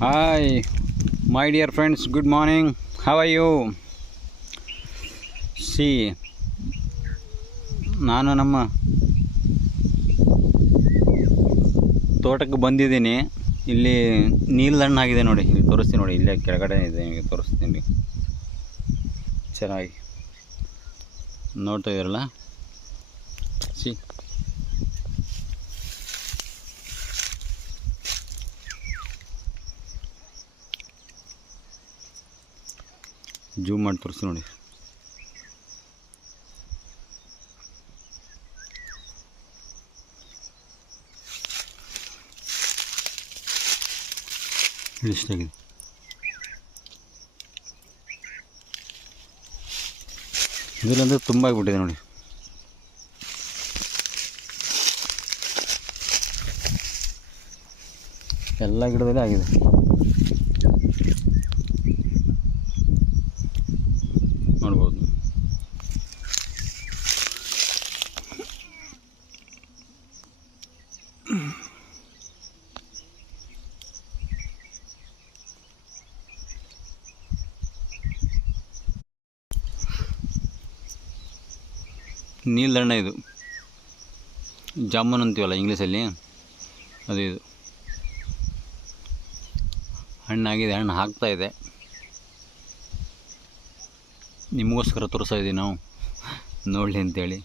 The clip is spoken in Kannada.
Hi, my dear friends, good morning. How are you? See, ನಾನು ನಮ್ಮ ತೋಟಕ್ಕೆ ಬಂದಿದ್ದೀನಿ. ಇಲ್ಲಿ ನೀಲದಣ್ಣು ಆಗಿದೆ ನೋಡಿ, ಇಲ್ಲಿ ತೋರಿಸ್ತೀನಿ ನೋಡಿ, ಇಲ್ಲೇ ಕೆಳಗಡೆ ಇದೆ, ನಿಮಗೆ ತೋರಿಸ್ತೀನಿ. ಚೆನ್ನಾಗಿ ನೋಡ್ತಾ ಇದ್ದೀರಲ್ಲ, ಸಿ ಜೂಮ್ ಮಾಡಿ ತೋರಿಸ್ತೀನಿ ನೋಡಿ. ಇಷ್ಟಾಗಿದೆ. ಇದರಲ್ಲಂದ್ರೆ ತುಂಬ ಆಗಿಬಿಟ್ಟಿದೆ ನೋಡಿ. ಎಲ್ಲ ಗಿಡದಲ್ಲೇ ಆಗಿದೆ. ನೋಡ್ಬೋದು. ನೀಲದಣ್ಣ ಇದು, ಜಾಮೂನ್ ಅಂತೀವಲ್ಲ ಇಂಗ್ಲೀಷಲ್ಲಿ, ಅದು ಇದು ಹಣ್ಣಾಗಿದೆ. ಹಣ್ಣು ಹಾಕ್ತಾ ಇದೆ, ನಿಮಗೋಸ್ಕರ ತೋರಿಸ್ತಾ ಇದ್ದೀವಿ ನಾವು, ನೋಡಲಿ ಅಂತೇಳಿ.